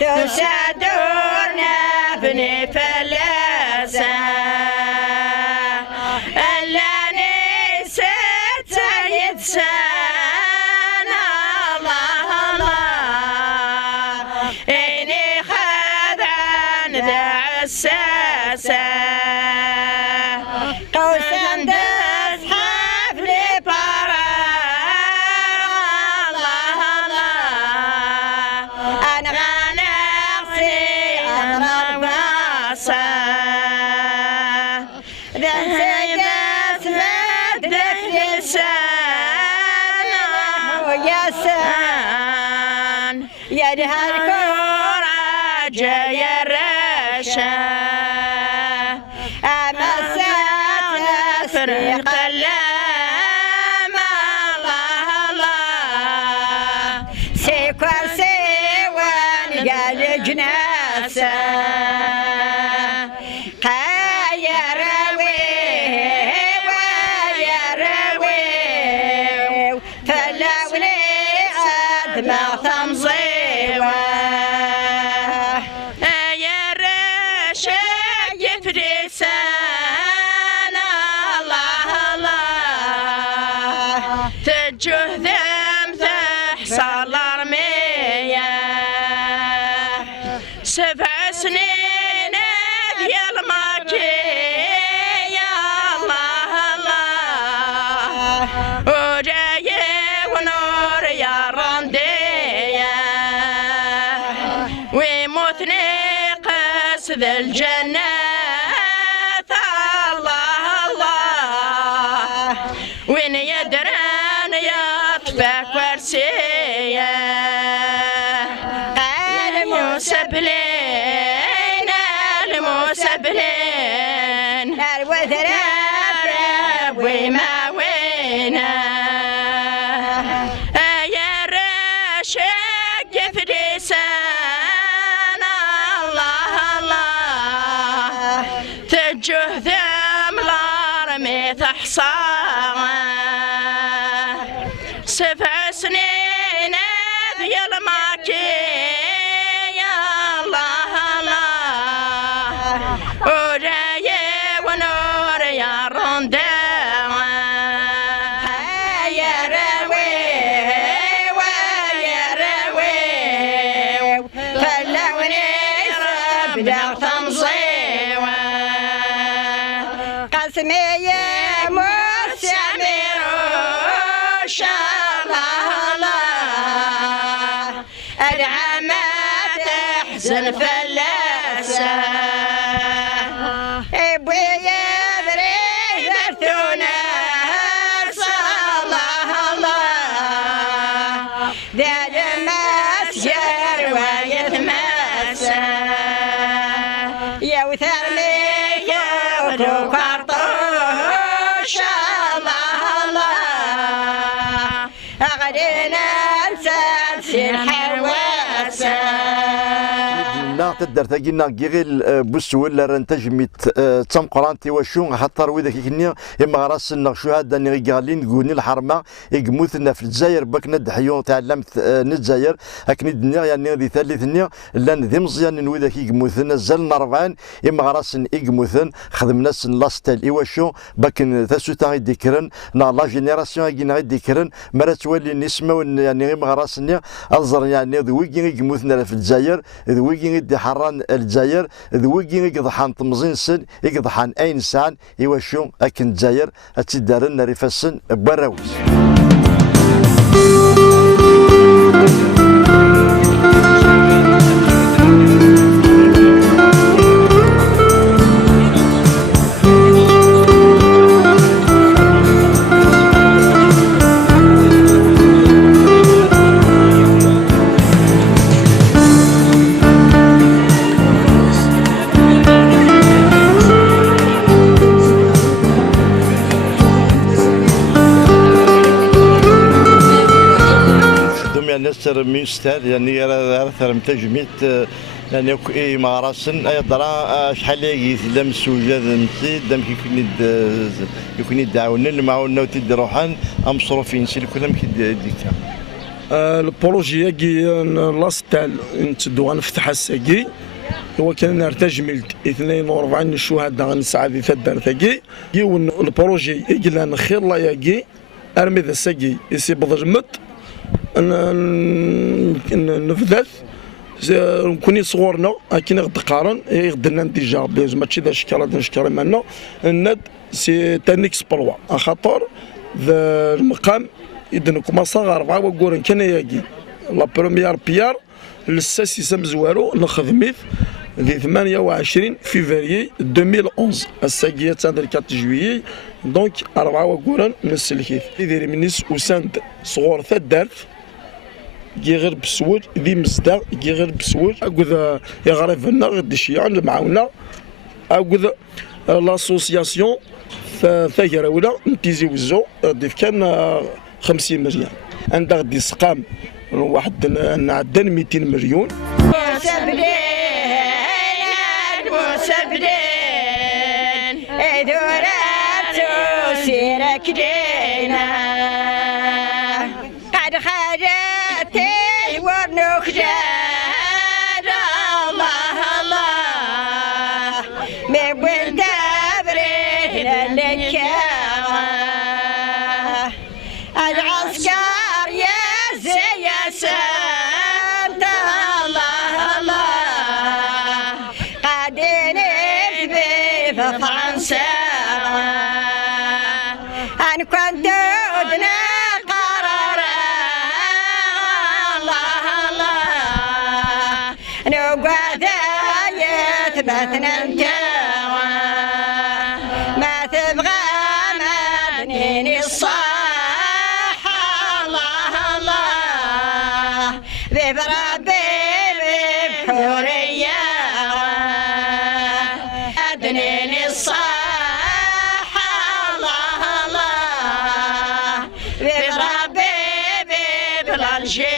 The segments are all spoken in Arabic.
تسادرنا بني فلاسة ألاني ست يتسانا الله الله إني خذان ذا عساسة قوسا دس حفلي برا الله الله أنا يدها الكورة جاي الرشا أمسات فرق اللام الله الله سيكون سيوان قال جناسة ما تمضيوه يا رشاق فريسان الله الله تجه ذم تحصل رمية 7 سنين ذي الماكية الله الله وجاي ونور يا رندي ذا الجنة الله الله وين يدران يطبع كرسيه المسبلين المسبلين الوثرات وما وينا يا رشاق فريسان تجه ذم الارمي تحصى 7 سنين ذي الماكية الله الله وجاي ونور يا رندة يا روي ويا روي فلوني ربنا تمضي قسمي مسامر الله الله العامة تحزن فلاسة ابوي يدري ذرتنا الله الله ذا المسجر ويتمسى يا وثرني وكرطوش الله الله أغدينا نسلسل حواسة تقدر تجينا جيل بسول رنتج ميت تم قرانتي وشون حتى رويدك كني إما راس النغشو هذا نرجعلين جوني الحرمة يجموثنا في الجزائر بكنا دحيون تعلمت نتجاير لكن الدنيا يعني ذي ثالثني لان ذي مزيان نويدك يجموثنا زلنا 40 إما راس يجموثن خدمنا سن لاستيل إيواشو بكن ثسوتا يدكرن نا لا جينيراسيون يجينا يدكرن مرة تولي نسمة يعني إما راسني أنظر يعني ذويجي يجموثنا في الجزائر ذويجي حران الجزائر ذويجي يقضحان طمزين سن يقضحان أي إنسان يوشو أكن الجزائر أتدارن ريفسن براوز. مينستر يعني راه تجميت يعني اي مغرسن اي درا شحال يجي دام السوجاد نسيت دام يكون يدعونا المعاونه وتدي روحان مصروفين سي كلهم كيديكا. البروجي ياكي لاستال نتدو غنفتح الساكي هو كان نرتجمل 42 الشهداء غنسعى في الدار يون البروجي يجي نخير الله ياكي ارمي ذا الساكي يسي بضجمت نفذت نكوني صغورنا كي غد قارن غدنا ديجا بيز ماشي ذا شكرا مالنا الند سي تانيكس بلوا خاطر ذا المقام يدنكم صغار 4 وكورن كان ياكي لا بروميير بيار للساسي سمزوارو نخدميت في 28 فيفري 2011 الساقية تاع 4 جويي دونك 4 وكورن نسلكيت يدير منيس وساند صغور ثا دارت كي غير بسوج ذي مزدا كي غير بسوج اكوذ يغرفنا غدي شي عند معاونا اكوذ لاسوسياسيون ثاجر ولا نتيزي وزو ضيف كان 50 مليون عندها غدي سقام واحد نعدن 200 مليون. العسكر يا زي سانت الله الله قاعدين بفرنسا أنا كنت ودنا قرار الله الله نقعد يثبتنا انت ما تبغى ما بنيني الصالح بربي بحورية أدنيني الصحة الله الله بربي بالألجيرية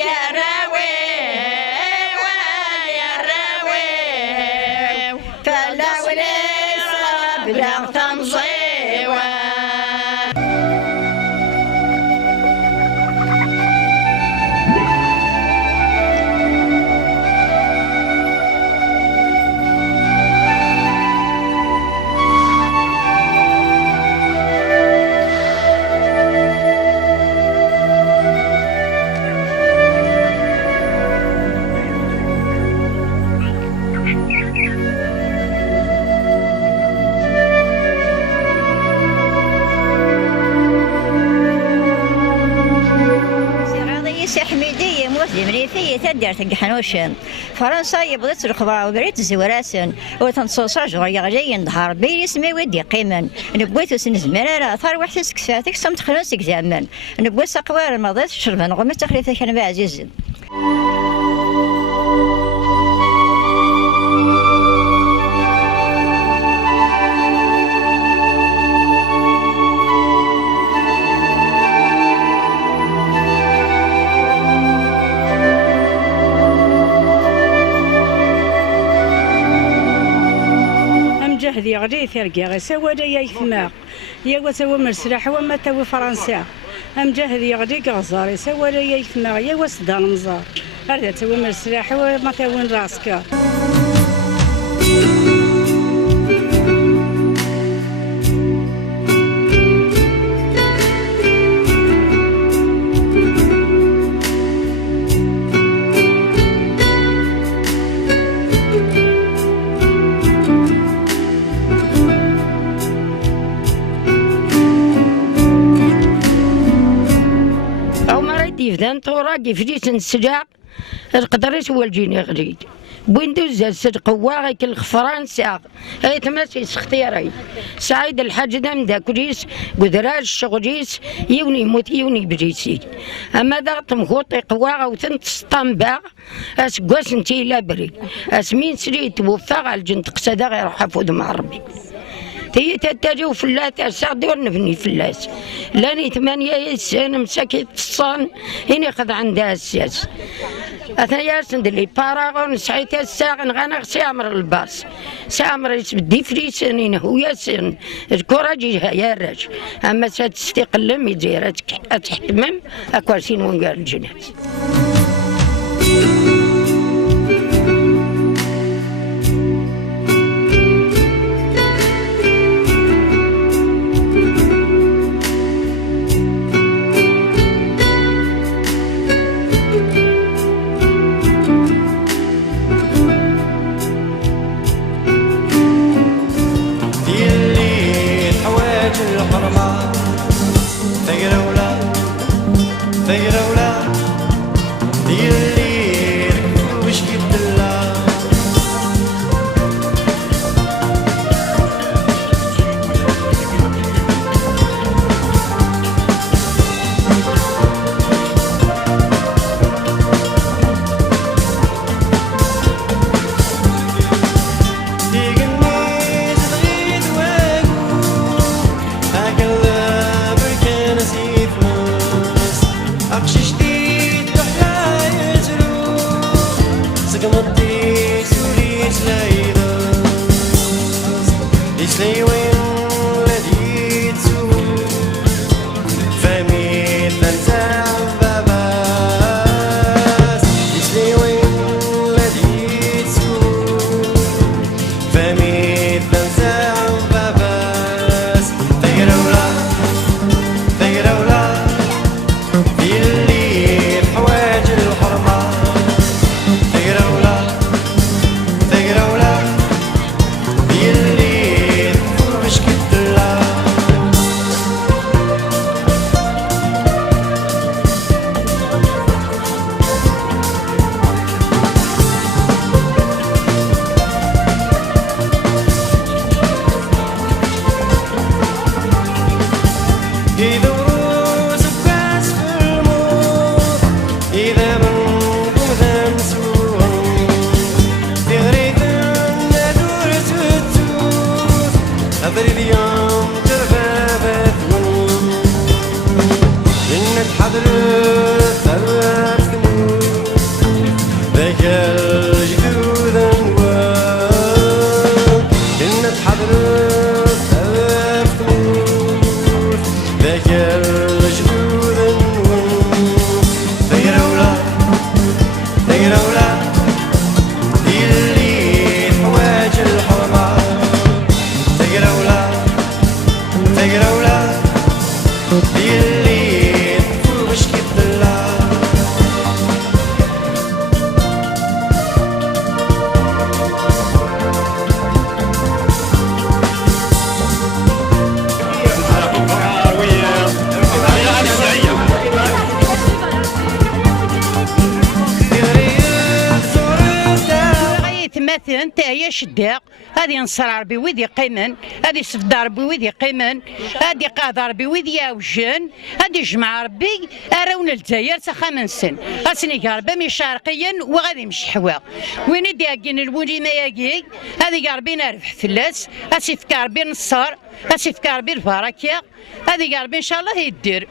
يا راوي ويا راوي فلاولي صبر تنصيوه. مريفية تدير تقحنوشن فرنسا يبغيت الخبراء وبريت الزوراسن وتنصوصا جغريا غلي نهار بيري سمي ودي قيمن نبويت سنزمرا ثار واحد سكساتك سمت خلوسك زمان نبويت سقوار المضيت شربان غمت تخليفك كان بعزيز. هذه غادي ثرقا سوا دا يثما يا وسوا مرسلاح وما تاوي فرنسا ام جا هذه غادي غزاري سوا دا يثما يا وسدا المزار هذا تاوي مرسلاح وما تاوي راسك. يفدان طورا كيفديت نسجع القدريت هو الجيني غريد بويندوز الصدق واغيك الخفرانسا اي تماسي اختياري سعيد الحاج دام داكوليس قدراج الشغليس يوني يموت يوني بريسي اما ضغط مخوطي قواغا وثنت سطنبا اسكواس انتي لابري اسمين سريت وفاغ الجنت قصدا غير حفوظ مع ربي تي تتاجو فلات أساعدور نبني فلاس لاني 8 سنة مساكي تصان هني خذ عندها السياس أثناء سندلي باراغون سعيت الساق نغانا سامر الباص سامر يسبدي فريسن هو ياسن الكوراجي يا راج أما ستستقلم يدير أتحتمم أكواسين ونقال الجنات. انت يا شداق هذه نصر ربي ويدي قيمن هذه يصفد ربي ويدي قيمن هذه قاض ربي ويدي يوجن هذه يجمع ربي اراون الجزائر سخا سن اسني ربي مش شرقيا وغادي مش حوا وين يدي كاين الولي ما ياكي هذه ربي نربح فلاس اسيف ربي نصر اسيف ربي البركه هذه ربي ان شاء الله يدير.